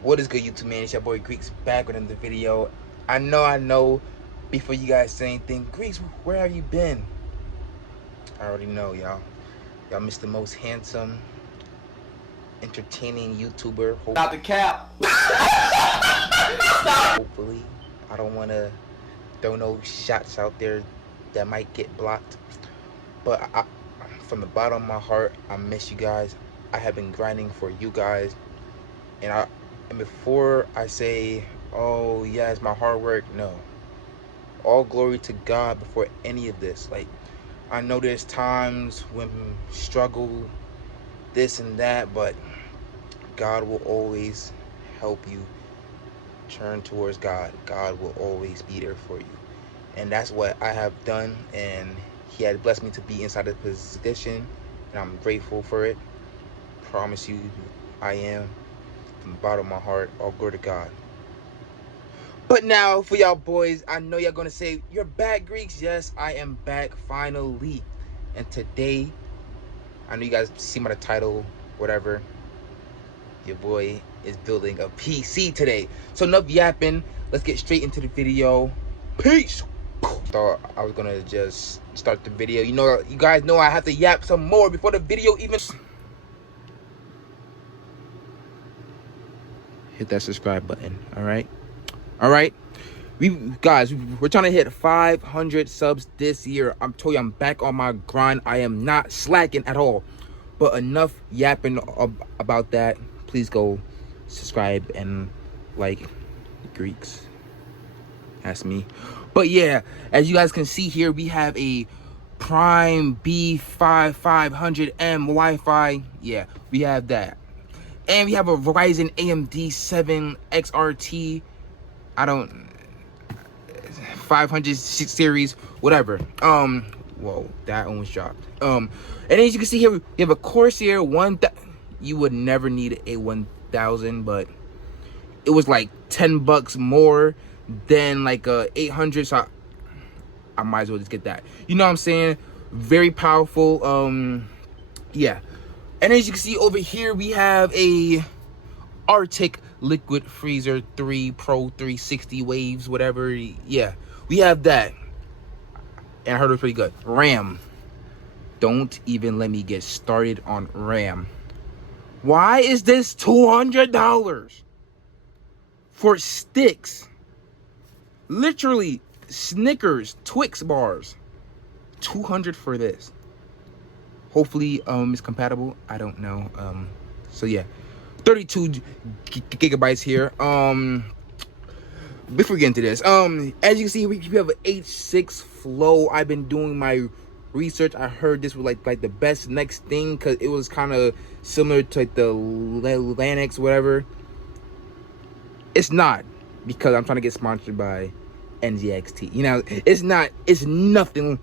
What is good, YouTube man? It's your boy Greeks back with another video. I know. Before you guys say anything, Greeks, where have you been? I already know, y'all. Y'all missed the most handsome, entertaining YouTuber. Not the cap. Hopefully, I don't want to throw no shots out there that might get blocked. But from the bottom of my heart, I miss you guys. I have been grinding for you guys, and before I say, oh yes, my hard work, no. All glory to God before any of this. Like, I know there's times when struggle, this and that, but God will always help you turn towards God. God will always be there for you. And that's what I have done, and He had blessed me to be inside this position, and I'm grateful for it. Promise you, I am. From the bottom of my heart, all glory to God. But now, for y'all boys, I know y'all gonna say, you're back, Greeks. Yes, I am back, finally. And today, I know you guys see my title, whatever. Your boy is building a PC today. So enough yapping, let's get straight into the video. Peace. Thought I was gonna just start the video. You know, you guys know I have to yap some more before the video even... Hit that subscribe button, all right? We're trying to hit 500 subs this year. I'm telling you, I'm back on my grind. I am not slacking at all. But enough yapping about that. Please go subscribe and like Greeks. That's me. But yeah, as you guys can see here, we have a Prime B5500M Wi-Fi. Yeah, we have that. And we have a Ryzen AMD 7 XRT. 500 series, whatever. Whoa, that almost dropped. And as you can see here, we have a Corsair 1000. You would never need a 1000, but it was like 10 bucks more than like a 800. So I might as well just get that. You know what I'm saying? Very powerful. Yeah. And as you can see over here, we have a Arctic Liquid Freezer 3 Pro 360 waves, whatever. Yeah, we have that. And I heard it was pretty good. RAM. Don't even let me get started on RAM. Why is this $200 for sticks? Literally, Snickers, Twix bars. $200 for this. Hopefully, it's compatible. I don't know. So yeah, 32 gigabytes here. Before we get into this, as you can see, we have an H6 Flow. I've been doing my research. I heard this was like the best next thing because it was kind of similar to like the Lanix, whatever. It's not, because I'm trying to get sponsored by NZXT. You know, it's not. It's nothing.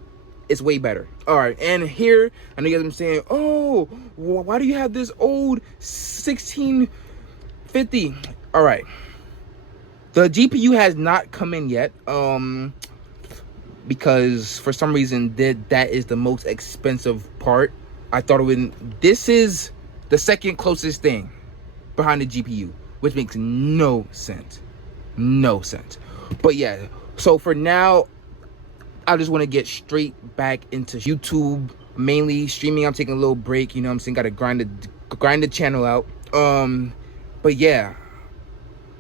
It's way better. All right, and here, I know you guys are saying, oh, why do you have this old 1650? All right. The GPU has not come in yet, because for some reason that is the most expensive part. I thought it would. This is the second closest thing behind the GPU, which makes no sense. No sense. But yeah, so for now, I just want to get straight back into YouTube, mainly streaming. I'm taking a little break, you know what I'm saying? Got to grind the channel out. But yeah,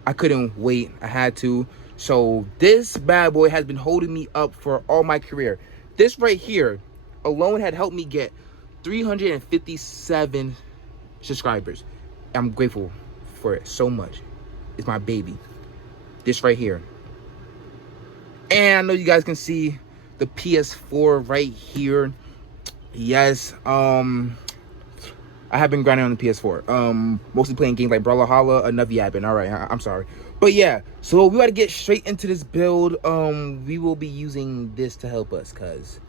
I couldn't wait. I had to. So this bad boy has been holding me up for all my career. This right here alone had helped me get 357 subscribers. I'm grateful for it so much. It's my baby. This right here. And I know you guys can see the PS4 right here. Yes, I have been grinding on the PS4. Mostly playing games like Brawlhalla. Enough yapping. All right, I'm sorry. But yeah, so we got to get straight into this build. We will be using this to help us because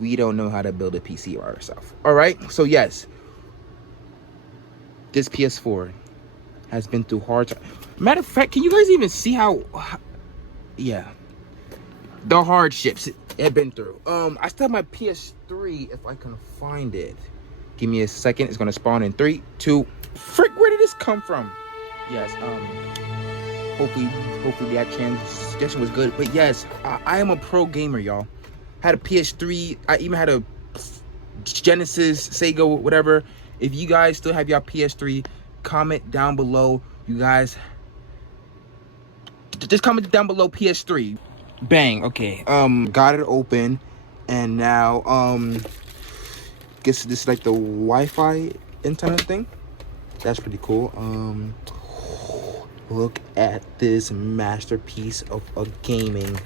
we don't know how to build a PC ourselves. All right, so yes, this PS4 has been through hard times. Matter of fact, can you guys even see how? Yeah. The hardships have been through. I still have my PS3 if I can find it. Give me a second. It's gonna spawn in 3, 2. Frick, where did this come from? Yes. Hopefully, hopefully that transition was good. But yes, I am a pro gamer, y'all. Had a PS3. I even had a Genesis, Sega, whatever. If you guys still have your PS3, comment down below. You guys, just comment down below PS3. Bang. Okay. Got it open, and now guess this is like the Wi-Fi internet thing. That's pretty cool. Look at this masterpiece of a gaming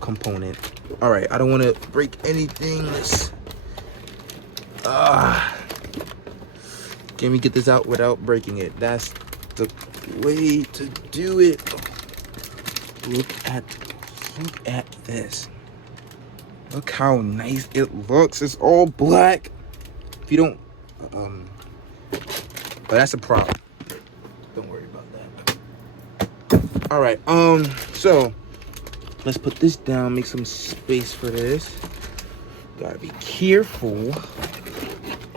component. All right, I don't want to break anything. Let's can we get this out without breaking it? That's the way to do it. Look at this. Look how nice it looks. It's all black. If you don't but that's a problem. Don't worry about that. All right, so let's put this down, make some space for this. Gotta be careful.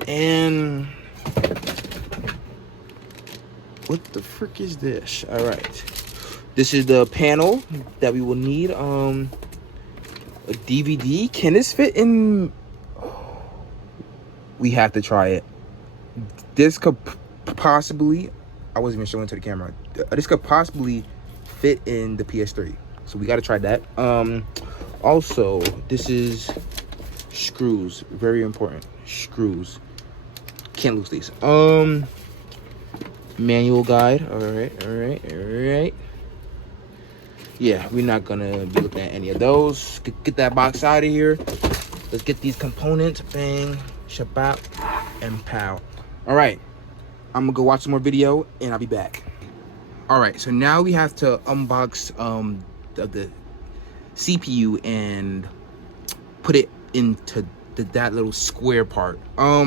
And what the frick is this? All right, this is the panel that we will need. A DVD. Can this fit in? We have to try it. This could possibly, I wasn't even showing it to the camera. This could possibly fit in the PS3. So we got to try that. Also, this is screws. Very important. Screws. Can't lose these. Manual guide. All right. Yeah, we're not gonna be looking at any of those. Get that box out of here. Let's get these components. Bang, shabbat, and pow. All right, I'm gonna go watch some more video, and I'll be back. All right, so now we have to unbox the CPU and put it into that little square part. I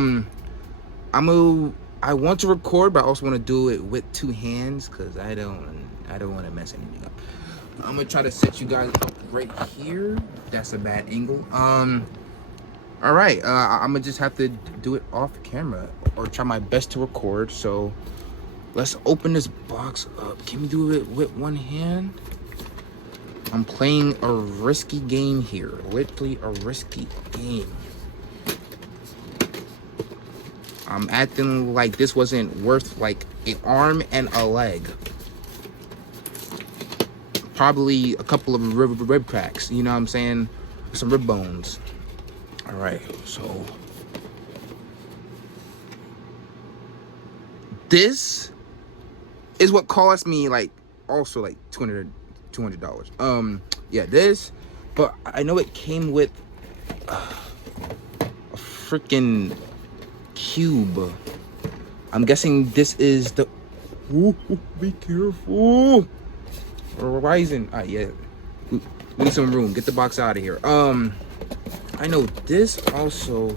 want to record, but I also want to do it with two hands because I don't want to mess anything up. I'm gonna try to set you guys up right here. That's a bad angle. All right. I'm gonna just have to do it off camera or try my best to record. So let's open this box up. Can we do it with one hand? I'm playing a risky game here. Literally a risky game. I'm acting like this wasn't worth like an arm and a leg. Probably a couple of rib cracks, you know what I'm saying? Some rib bones. All right, so this is what cost me like also like $200. Yeah, this, but I know it came with a freaking cube. I'm guessing this is the. Ooh, be careful. Horizon. Yeah. We need some room. Get the box out of here. I know this also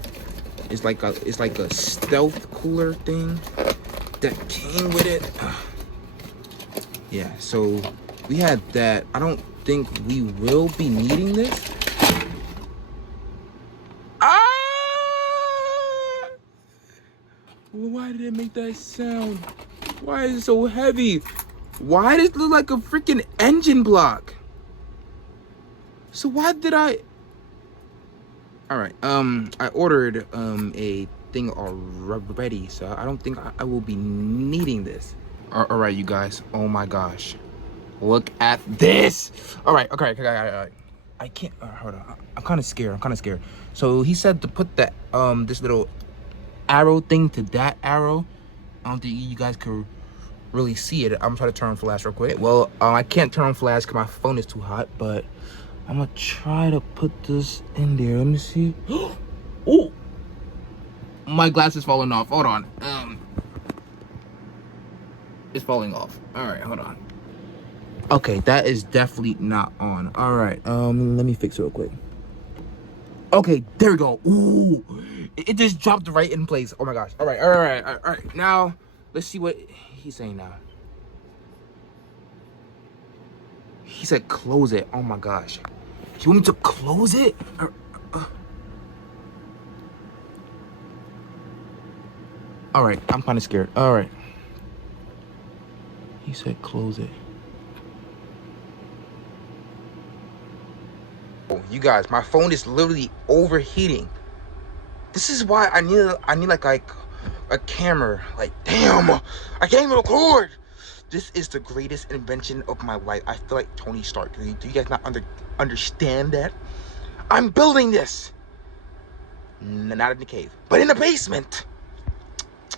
is like a stealth cooler thing that came with it. Yeah, so we had that. I don't think we will be needing this. Why did it make that sound? Why is it so heavy? Why does it look like a freaking engine block? So why did I? All right, I ordered a thing already, so I don't think I will be needing this. All right, you guys. Oh my gosh, look at this. All right, okay. I can't. Hold on. I'm kind of scared. So he said to put that this little arrow thing to that arrow. I don't think you guys could really see it. I'm trying to turn on flash real quick. Well, I can't turn on flash because my phone is too hot, but I'm gonna try to put this in there. Let me see. Oh, my glass is falling off. Hold on. It's falling off. All right, hold on. Okay, that is definitely not on. All right, let me fix it real quick. Okay, there we go. Ooh, it just dropped right in place. Oh my gosh. All right. Now, let's see what he's saying now. He said close it. Oh my gosh. You want me to close it? All right, I'm kind of scared. All right. He He said close it. Oh, you guys, my phone is literally overheating. This is why I need like a camera. Like, damn, I can't even record. This is the greatest invention of my life. I feel like Tony Stark. Do you guys not understand that? I'm building this. Not in the cave, but in the basement.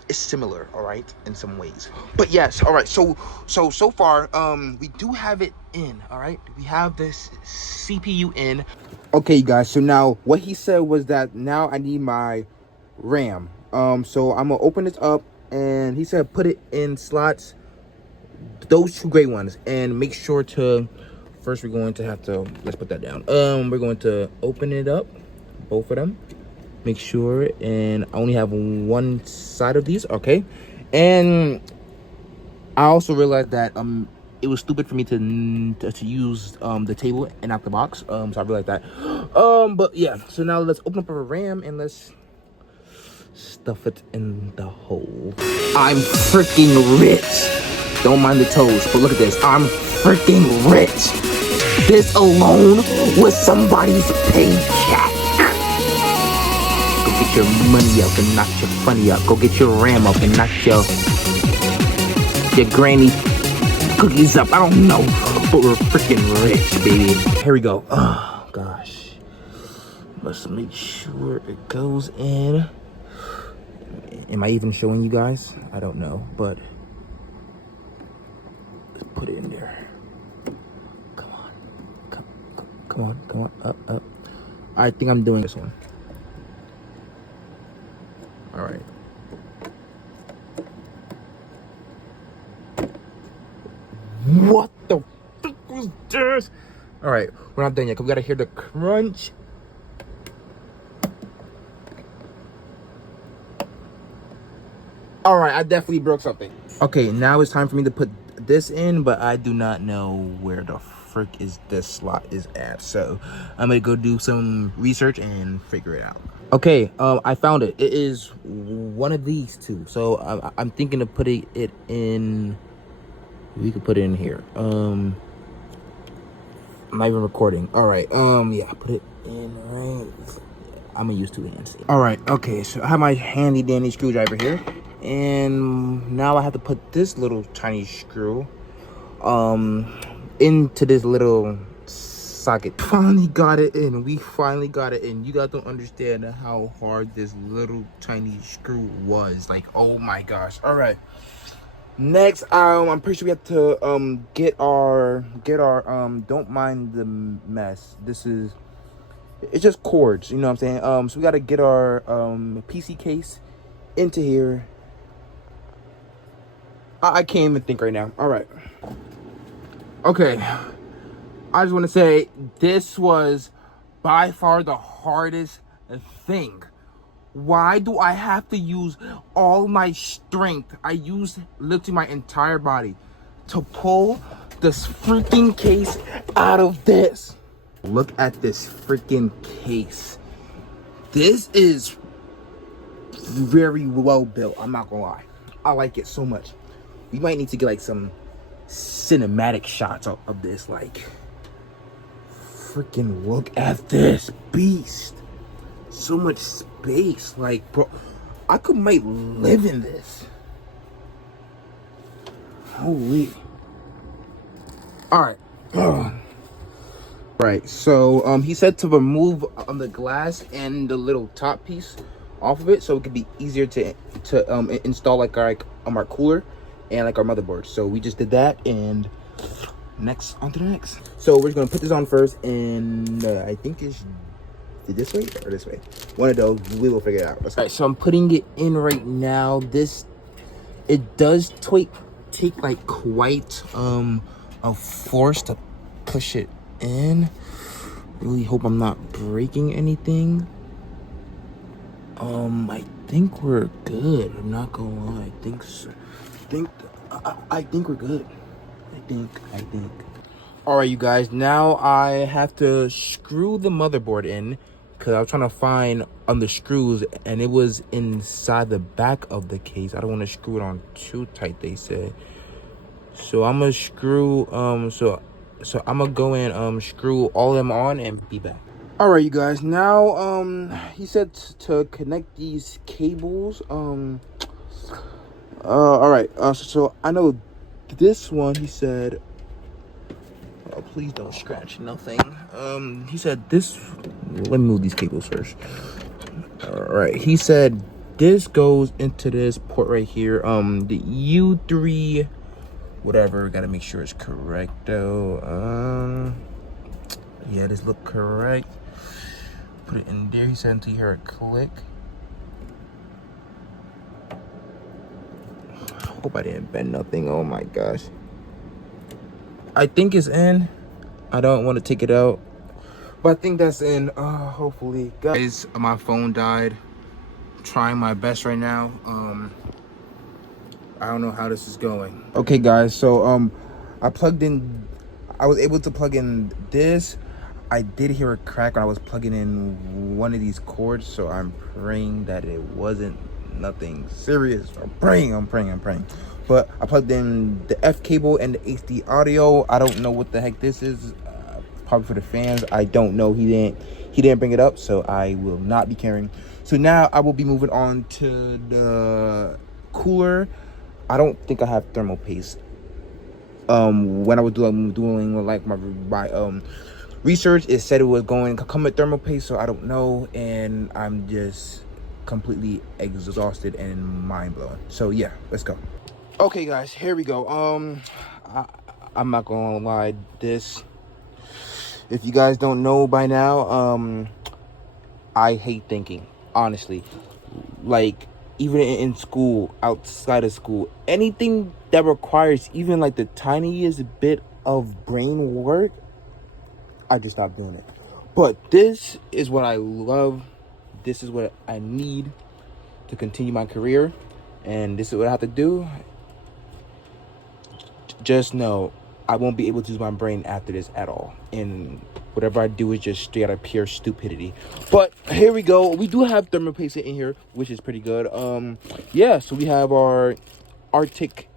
It's similar, all right, in some ways. But yes, all right. So far, we do have it in. All right, we have this CPU in. Okay, you guys. So now, what he said was that now I need my RAM. So I'm gonna open this up, and he said put it in slots, those two gray ones, and make sure to. First, we're going to have to let's put that down. We're going to open it up, both of them. Make sure, and I only have one side of these, okay? And I also realized that it was stupid for me to use the table and not the box. So I realized that. But yeah, so now let's open up our RAM and let's stuff it in the hole. I'm freaking rich. Don't mind the toes, but look at this. I'm freaking rich. This alone was somebody's paycheck. Get your money up and knock your funny up. Go get your RAM up and knock your granny cookies up. I don't know, but we're freaking rich, baby. Here we go. Oh gosh, let's make sure it goes in. Am I even showing you guys? I don't know, but let's put it in there. Come on, come on, up. I think I'm doing this one. All right. What the fuck was this? All right, we're not done yet, because we gotta hear the crunch. All right, I definitely broke something. Okay, now it's time for me to put this in, but I do not know where the frick is this slot is at. So I'm gonna go do some research and figure it out. Okay, I found it. It is one of these two. So I'm thinking of putting it in. We could put it in here. I'm not even recording. All right. Yeah, put it in right. I'm gonna use two hands. All right. Okay. So I have my handy dandy screwdriver here, and now I have to put this little tiny screw, into this little socket. Finally got it in. We finally got it in. You guys don't understand how hard this little tiny screw was. Like, oh my gosh. All right. Next, I'm pretty sure we have to get our don't mind the mess. It's just cords, you know what I'm saying? So we gotta get our PC case into here. I can't even think right now. All right. Okay. I just want to say this was by far the hardest thing. Why do I have to use all my strength? I used literally my entire body to pull this freaking case out of this. Look at this freaking case. This is very well built. I'm not gonna lie. I like it so much. We might need to get like some cinematic shots of this. Like, freaking look at this beast. So much space. Like, bro, I might live in this. Holy. All right. Right, so he said to remove the glass and the little top piece off of it, so it could be easier to install like our cooler and like our motherboard. So we just did that, and next on to the next. So we're just gonna put this on first, and I think it's this way or this way. One of those, we will figure it out. All right, so I'm putting it in right now. It does take like quite a force to push it in. Really hope I'm not breaking anything. I think we're good. I'm not gonna lie. I think we're good. I think. All right, you guys. Now I have to screw the motherboard in, because I was trying to find on the screws, and it was inside the back of the case. I don't want to screw it on too tight, they said. So I'm gonna screw so I'm gonna go and screw all of them on and be back. All right, you guys. Now he said to connect these cables. All right. So I know this one. He said, oh, please don't scratch nothing. He said this. Let me move these cables first. All right. He said this goes into this port right here. The U3, whatever. Got to make sure it's correct though. Yeah, this look correct. Put it in there. He said until you hear a click. Hope I didn't bend nothing. Oh my gosh. I think it's in. I don't want to take it out, but I think that's in. Hopefully, guys. My phone died. I'm trying my best right now. I don't know how this is going. Okay, guys. So I plugged in. I was able to plug in this. I did hear a crack when I was plugging in one of these cords, so I'm praying that it wasn't nothing serious. I'm praying. But I plugged in the F cable and the HD audio. I don't know what the heck this is. Probably for the fans. I don't know. He didn't bring it up, so I will not be caring. So now I will be moving on to the cooler. I don't think I have thermal paste. When I was doing like my research, it said it was going to come with thermal paste, so I don't know, and I'm just completely exhausted and mind blown. So yeah, let's go. Okay, guys, here we go. I'm not gonna lie, this, if you guys don't know by now, I hate thinking, honestly. Like, even in school, outside of school, anything that requires even like the tiniest bit of brain work, I just stopped doing it. But this is what I love. This is what I need to continue my career. And this is what I have to do. Just know I won't be able to use my brain after this at all. And whatever I do is just straight out of pure stupidity. But here we go. We do have thermal paste in here, which is pretty good. Yeah, so we have our Arctic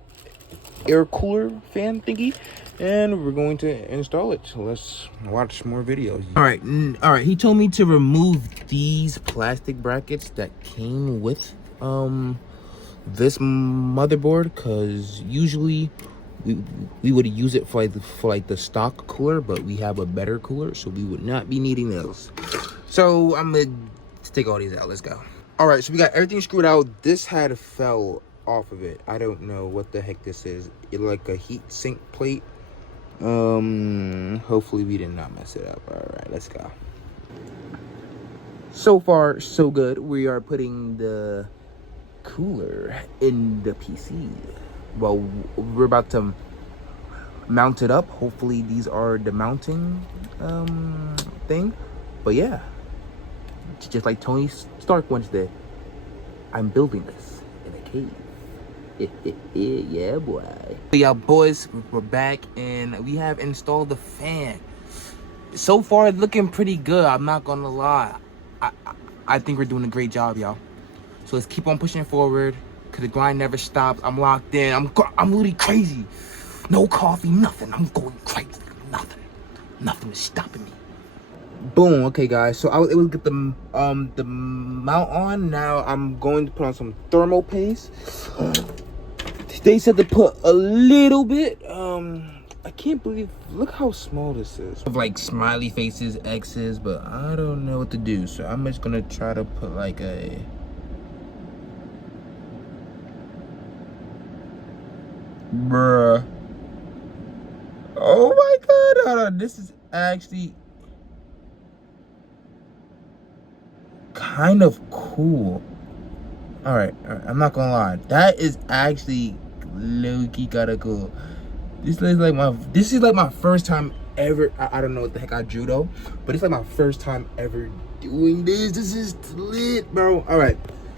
air cooler fan thingy, and we're going to install it. So let's watch more videos. All right, he told me to remove these plastic brackets that came with this motherboard, because usually we would use it for like the stock cooler, but we have a better cooler, so we would not be needing those. So I'm gonna take all these out. Let's go. All right, so we got everything screwed out. This had fell off of it. I don't know what the heck this is. It like a heat sink plate. Hopefully we did not mess it up. All right, let's go. So far so good. We are putting the cooler in the PC. Well, we're about to mount it up. Hopefully these are the mounting thing. But yeah, just like Tony Stark once did, I'm building this in a cave. Yeah, boy. Yeah, boys, we're back and we have installed the fan. So far, looking pretty good. I'm not gonna lie. I think we're doing a great job, y'all. So let's keep on pushing forward, cause the grind never stops. I'm locked in. I'm really crazy. No coffee, nothing. I'm going crazy. Nothing is stopping me. Boom. Okay, guys. So I was able to get the mount on. Now I'm going to put on some thermal paste. They said to put a little bit. I can't believe. Look how small this is. Of like smiley faces, X's, but I don't know what to do. So I'm just gonna try to put like a. Bruh. Oh my God! Hold on. This is actually kind of cool. All right, I'm not gonna lie, that is actually low-key kinda cool. This is like my first time ever. I don't know what the heck I drew though, but it's like my first time ever doing this. This is lit, bro. All right,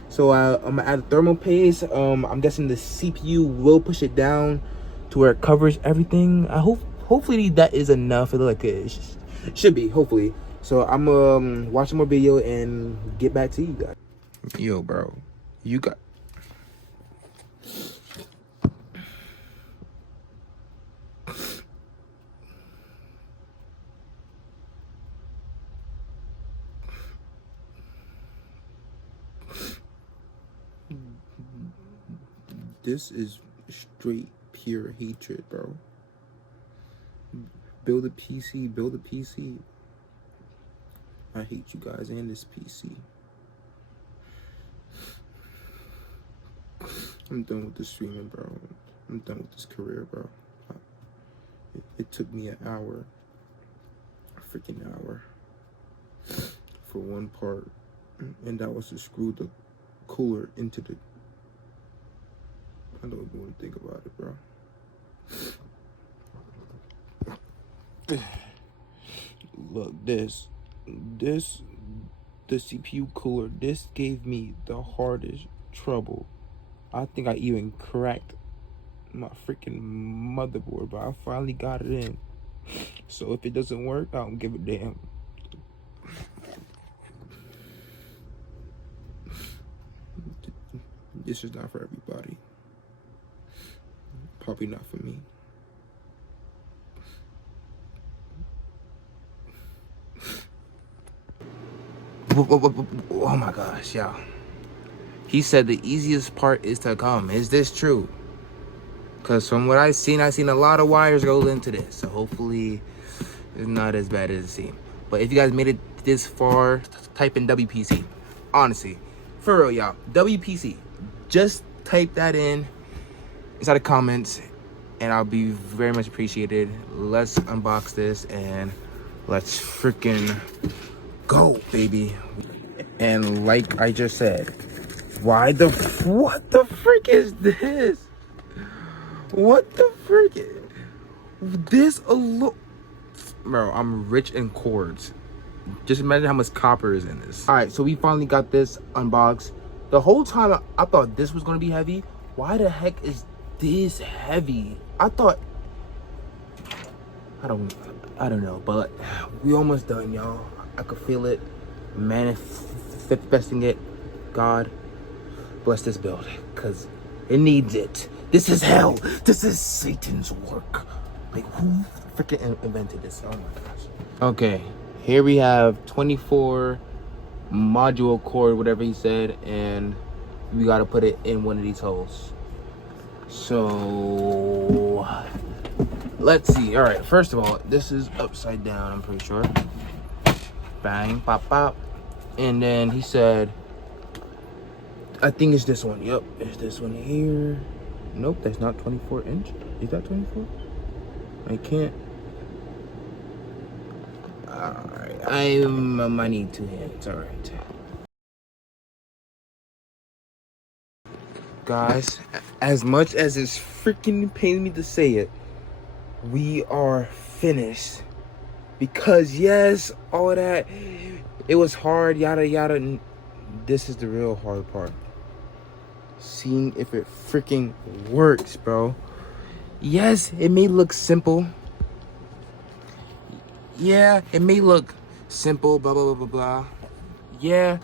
so I'm gonna add thermal paste. I'm guessing the CPU will push it down to where it covers everything. Hopefully that is enough. It look like it should be, hopefully. So I'm watching more video and get back to you guys. Yo, bro. You got This is straight pure hatred, bro. Build a PC, build a PC. I hate you guys and this PC. I'm done with the streaming, bro. I'm done with this career, bro. It took me an hour, a freaking hour, for one part, and that was to screw the cooler into the. I don't even want to think about it, bro. Look, the CPU cooler, this gave me the hardest trouble. I think I even cracked my freaking motherboard, but I finally got it in. So if it doesn't work, I don't give a damn. This is not for everybody. Probably not for me. Oh my gosh, y'all. He said the easiest part is to come. Is this true? Because from what I've seen a lot of wires go into this. So hopefully it's not as bad as it seems. But if you guys made it this far, type in WPC. Honestly. For real, y'all. WPC. Just type that in inside the comments. And I'll be very much appreciated. Let's unbox this and let's freaking go, baby. And like I just said, what the frick is this? What the frick? This alone, bro. I'm rich in cords. Just imagine how much copper is in this. All right, so we finally got this unboxed. The whole time I thought this was gonna be heavy. Why the heck is this heavy? I thought, I don't know, but we almost done, y'all. I could feel it, manifesting it. God bless this build, cause it needs it. This is hell. This is Satan's work. Like, who freaking invented this? Oh my gosh. Okay, here we have 24 module cord, whatever he said, and we gotta put it in one of these holes. So let's see. All right, first of all, this is upside down, I'm pretty sure. Bang, pop, pop. And then he said, I think it's this one. Yep, it's this one here. Nope, that's not 24 inch. Is that 24? I can't. Alright, I need two hands. Alright. Guys, as much as it's freaking paining me to say it, we are finished. Because yes, all of that, it was hard, yada yada. This is the real hard part. Seeing if it freaking works, bro. Yes, it may look simple. Yeah, it may look simple, blah, blah, blah, blah, blah. Yeah,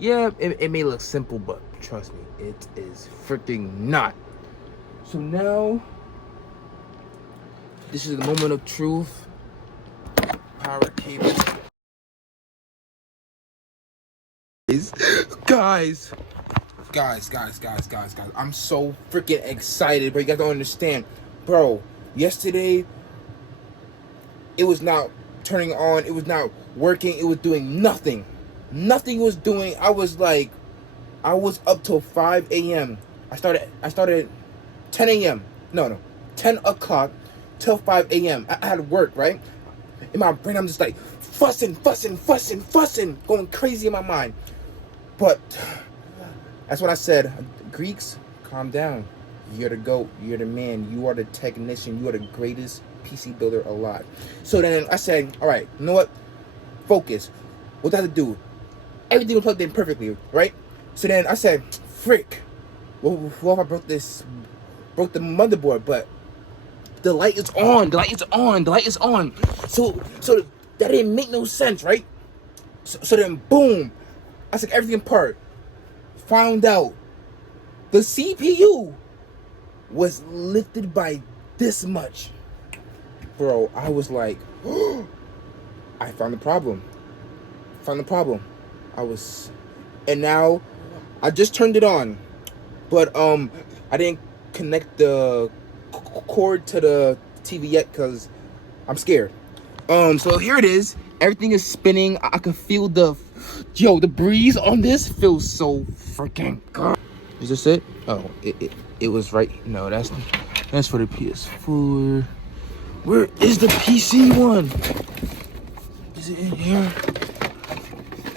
it may look simple, but trust me, it is freaking not. So now, this is the moment of truth. Power cable. Guys. I'm so freaking excited, bro. You guys don't understand. Bro, yesterday, it was not turning on. It was not working. It was doing nothing. Nothing was doing. I was up till 5 a.m. I started 10 a.m. No, 10 o'clock till 5 a.m. I had work, right? In my brain, I'm just like fussing, going crazy in my mind. But that's what I said. Greeks, calm down. You're the GOAT. You're the man. You are the technician. You are the greatest PC builder alive. So then I said, all right, you know what? Focus. What do I have to do? Everything was plugged in perfectly, right? So then I said, frick. What if I broke the motherboard? But the light is on. The light is on. So that didn't make no sense, right? So then, boom. I took everything apart. Found out the CPU was lifted by this much. Bro, I was like, oh, I found the problem. And now I just turned it on, but I didn't connect the cord to the TV yet because I'm scared. So here it is. Everything is spinning. I can feel the breeze on this feels so freaking good. Is this it? Oh, it was right. No, that's for the PS4. Where is the PC one? Is it in here?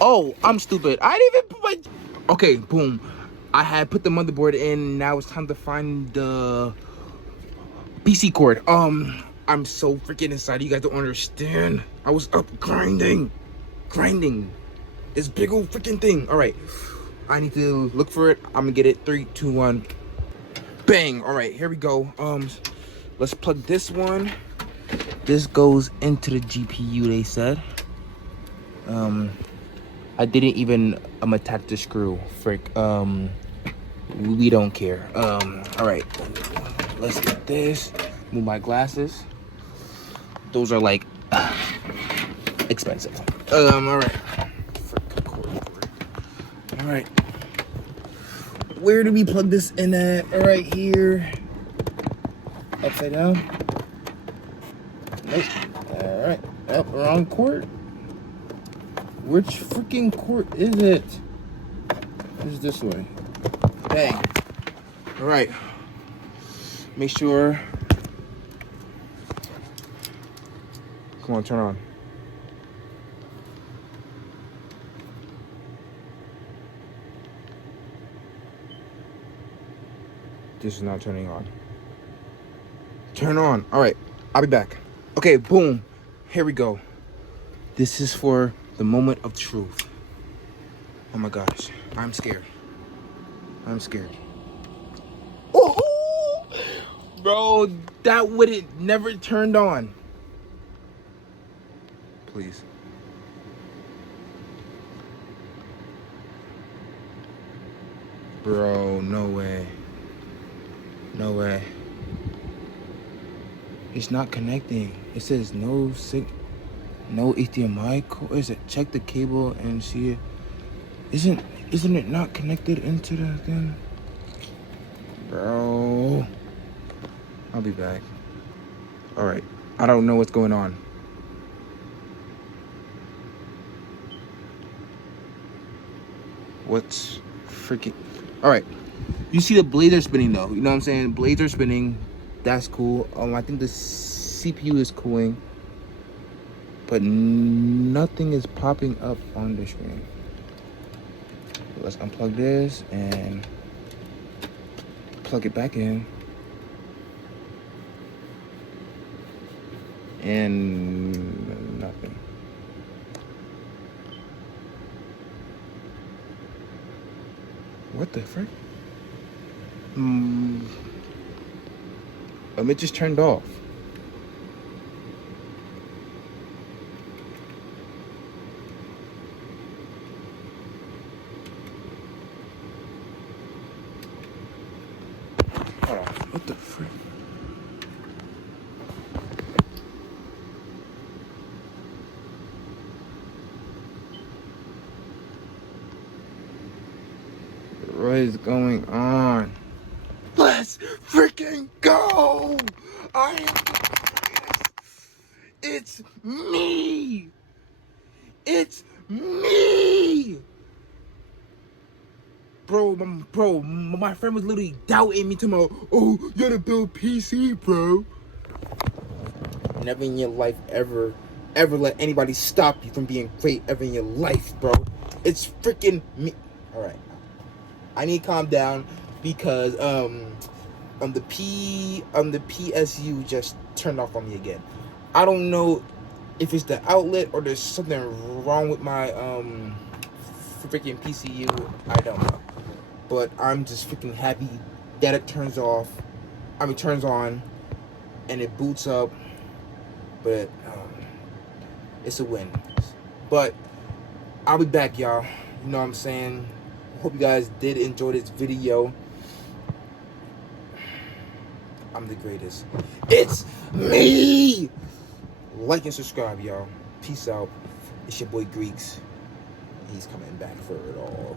Oh, I'm stupid. I didn't even put my... Okay, boom. I had put the motherboard in. Now it's time to find the PC cord. I'm so freaking excited. You guys don't understand. I was up grinding. This big old freaking thing. All right. I need to look for it. I'm gonna get it. 3, 2, 1. Bang. All right, here we go. Let's plug this one. This goes into the GPU, they said. I didn't even attach the screw. Frick. We don't care. All right. Let's get this. Move my glasses. Those are like expensive. All right. Frick, cord. All right. Where do we plug this in at? Right here. Upside down. Nope. All right. Up, wrong cord. Which freaking cord is it? It's this way. Bang. All right. Make sure. Come on, turn on. This is not turning on. Turn on. All right. I'll be back. Okay, boom. Here we go. This is for the moment of truth. Oh my gosh. I'm scared. Oh, bro, that would have never turned on. Please. Bro, no way. No way. It's not connecting. It says no HDMI cord. Is it? Check the cable and see it. Isn't it not connected into the thing? Bro. I'll be back. All right. I don't know what's going on. What's freaking... All right. You see the blades are spinning though. You know what I'm saying? Blades are spinning. That's cool. I think the CPU is cooling. But nothing is popping up on the screen. Let's unplug this and plug it back in. And nothing. What the frick? It just turned off. What the frick? What is going on? Let's freaking go! I am the greatest. It's me! It's me! Bro, my friend was literally doubting me tomorrow. Oh, you gotta build PC, bro. Never in your life ever let anybody stop you from being great ever in your life, bro. It's freaking me. All right, I need to calm down because the PSU just turned off on me again. I don't know if it's the outlet or there's something wrong with my freaking PCU. I don't know. But I'm just freaking happy that it turns on, and it boots up. But it's a win. But I'll be back, y'all. You know what I'm saying? Hope you guys did enjoy this video. I'm the greatest. It's me! Like and subscribe, y'all. Peace out. It's your boy Greeks. He's coming back for it all.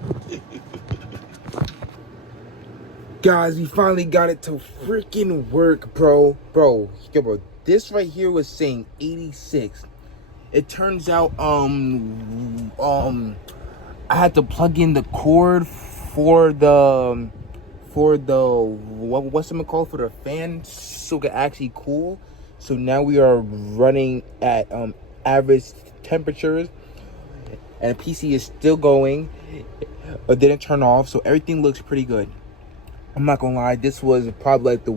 Guys, we finally got it to freaking work, bro. Bro, this right here was saying 86. It turns out, I had to plug in the cord for the, what's it called, for the fan, so it could actually cool. So now we are running at, average temperatures, and the PC is still going. It didn't turn off, so everything looks pretty good. I'm not gonna lie, this was probably like the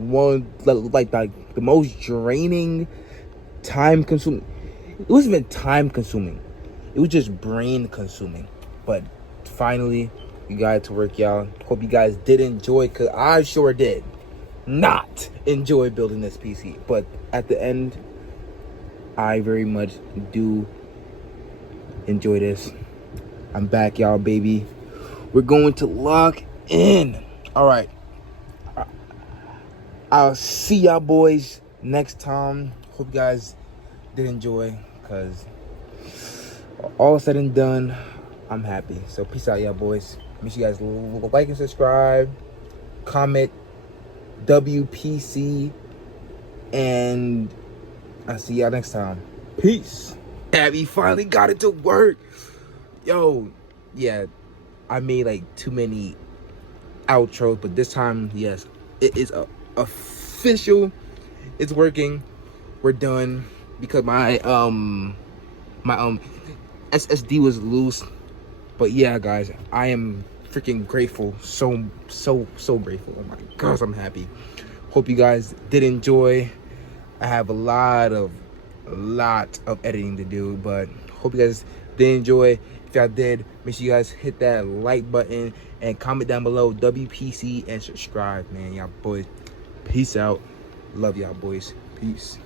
most draining, time consuming. It wasn't even time consuming. It was just brain consuming. But finally, we got it to work, y'all. Hope you guys did enjoy, cause I sure did not enjoy building this PC. But at the end, I very much do enjoy this. I'm back, y'all, baby. We're going to log in. All right. I'll see y'all boys next time. Hope you guys did enjoy, because all said and done, I'm happy. So peace out, y'all boys. Make sure you guys like and subscribe, comment WPC, and I'll see y'all next time. Peace. Yeah, we finally got it to work. Yo, yeah, I made like too many outros, but this time, yes, it is official. It's working. We're done, because my SSD was loose. But yeah, guys, I am freaking grateful. So grateful. Oh my gosh, I'm happy. Hope you guys did enjoy. I have a lot of editing to do, but hope you guys did enjoy. If y'all did, make sure you guys hit that like button and comment down below WPC and subscribe, man. Y'all boys, peace out. Love y'all boys. Peace.